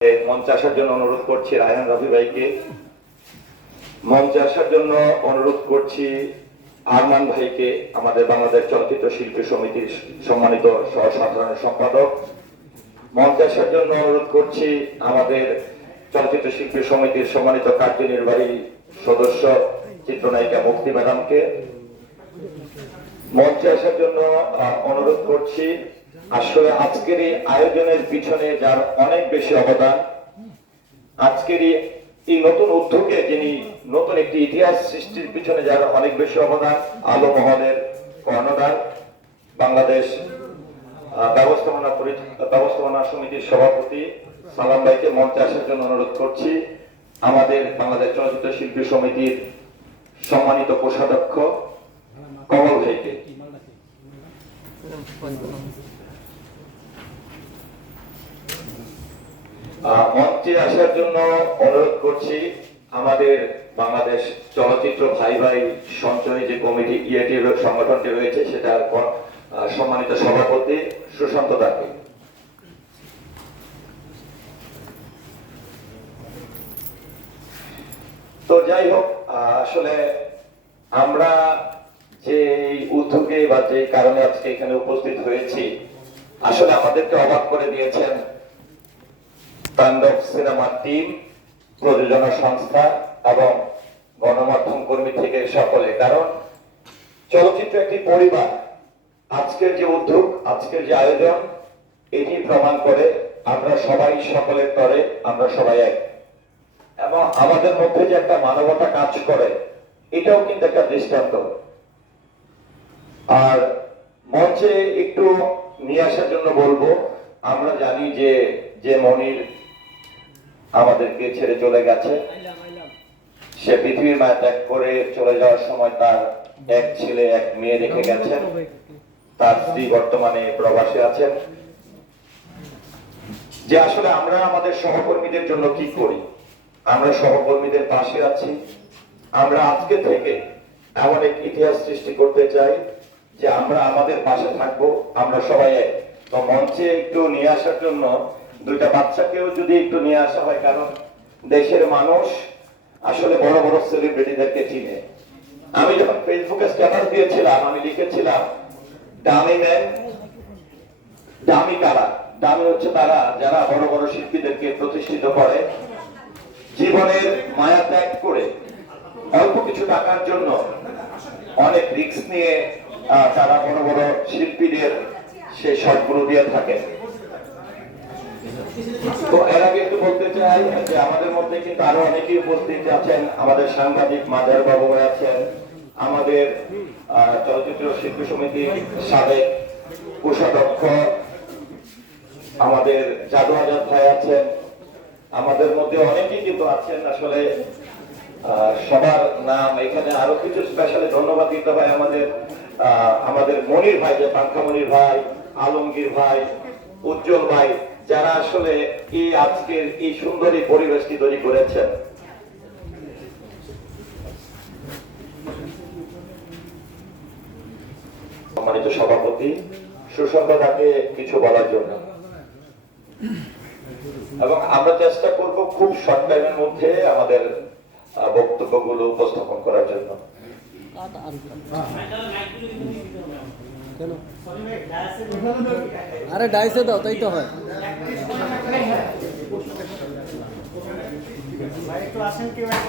মঞ্চে আসার জন্য অনুরোধ করছি রায়হান রাফি ভাইকে। মঞ্চে আসার জন্য অনুরোধ করছি আরমান ভাইকে, আমাদের বাংলাদেশ চলচ্চিত্র শিল্পী সমিতির সম্মানিত সহ সাধারণ সম্পাদক। মঞ্চে আসার জন্য অনুরোধ করছি আমাদের চলচ্চিত্র শিল্পী সমিতির সম্মানিত কার্যনির্বাহী সদস্য চিত্রনায়িকা মুক্তি ম্যাডামকে। মঞ্চে আসার জন্য অনুরোধ করছি আসলে আজকের এই আয়োজনের পিছনে যার অনেক বেশি অবদান, আজকের এই নতুন উদ্যোগে যিনি নতুন একটি ইতিহাস সৃষ্টির পিছনে যার অনেক বেশি অবদান, আলো মহলের কর্ণধার বাংলাদেশ ব্যবস্থাপনা সমিতির সভাপতি সালাম ভাইকে মঞ্চে আসার জন্য অনুরোধ করছি। আমাদের বাংলাদেশ চলচ্চিত্র শিল্পী সমিতির সম্মানিত কোষাধ্যক্ষ কমল ভাইকে। মঞ্চে আসার জন্য অনুরোধ করছি আমাদের বাংলাদেশ চলচ্চিত্র ভাই ভাই সঞ্চয় যে কমিটি ইএটি সংগঠনটি রয়েছে সেটার সম্মানিত সভাপতি সুশান্ত দাকে। তো যাই হোক, আসলে আমরা যে উদ্যোগে বা যে কারণে আজকে এখানে উপস্থিত হয়েছি, আসলে আমাদেরকে অবাক করে দিয়েছেন তাণ্ডব সিনেমার টিম, প্রযোজনা সংস্থা এবং গণমাধ্যম কর্মী থেকে সকলে। কারণ চলচ্চিত্র একটি পরিবার। আজকের যে উদ্যোগ, আজকের যে আয়োজন, এটি প্রমাণ করে আমরা সবাই সকলের তরে, আমরা সবাই এক, এবং আমাদের মধ্যে যে একটা মানবতা কাজ করে এটাও কিন্তু একটা দৃষ্টান্ত। আর মঞ্চে একটু নিয়ে আসার জন্য বলবো, আমরা জানি যে মনির আমাদেরকে ছেড়ে চলে গেছে, সে পৃথিবীর মায়া ত্যাগ করে চলে যাওয়ার সময় তার এক ছেলে এক মেয়ে রেখে গেছেন, তার স্ত্রী বর্তমানে প্রবাসে আছেন। যে আসলে আমরা আমাদের সহকর্মীদের জন্য কি করি, আমরা সহকর্মীদের পাশে আছি। আমরা আজকে থেকে এমন এক ইতিহাস সৃষ্টি করতে চাই যে আমরা আমাদের পাশে থাকবো, আমরা সবাই এক। তো মঞ্চে একটু নিয়ে আসার জন্য দুইটা বাচ্চাকেও যদি একটু নিয়ে আসা হয়, কারণ দেশের মানুষ আসলে বড় বড় সেলিব্রিটিদেরকে চিনে। আমি যখন ফেসবুকে স্ট্যাটাস দিয়েছিলাম, আমি লিখেছিলাম দামি ম্যান দামি কারা। দামি হচ্ছে তারা যারা বড় বড় শিল্পীদেরকে প্রতিষ্ঠিত করে, জীবনের মায়া ত্যাগ করে অল্প কিছু টাকার জন্য অনেক রিস্ক নিয়ে তারা বড় বড় শিল্পীদের সেই শটগুলো দিয়ে থাকে। তো এর আগে একটু বলতে চাই যে আমাদের মধ্যে কিন্তু আরো অনেকেই উপস্থিত আছেন। আমাদের সাংবাদিক মাজার বাবু আছেন, আমাদের চলচ্চিত্র শিল্পী সমিতির সাবেক কোষাধ্যক্ষ আমাদের জাদু আজাদ ভাই আছেন, আমাদের মধ্যে অনেকেই কিন্তু আছেন। আসলে সবার নাম এখানে আরো কিছু স্পেশালি ধন্যবাদ দিতে হয় আমাদের মনির ভাই, যে পাঙ্খা মনির ভাই, আলমগীর ভাই, উজ্জ্বল ভাই, যারা আসলে এই আজকের এই সুন্দর এই পরিবেশটি তৈরি করেছেন। সম্মানিত সভাপতি সুশান্ত দাকে কিছু বলার জন্য, এবং আমরা চেষ্টা করব খুব শর্ট টাইমের মধ্যে আমাদের বক্তব্যগুলো উপস্থাপন করার জন্য। আরে ডাইসে দাও, তাই তো হয়। একটু আসেন কি ভাই?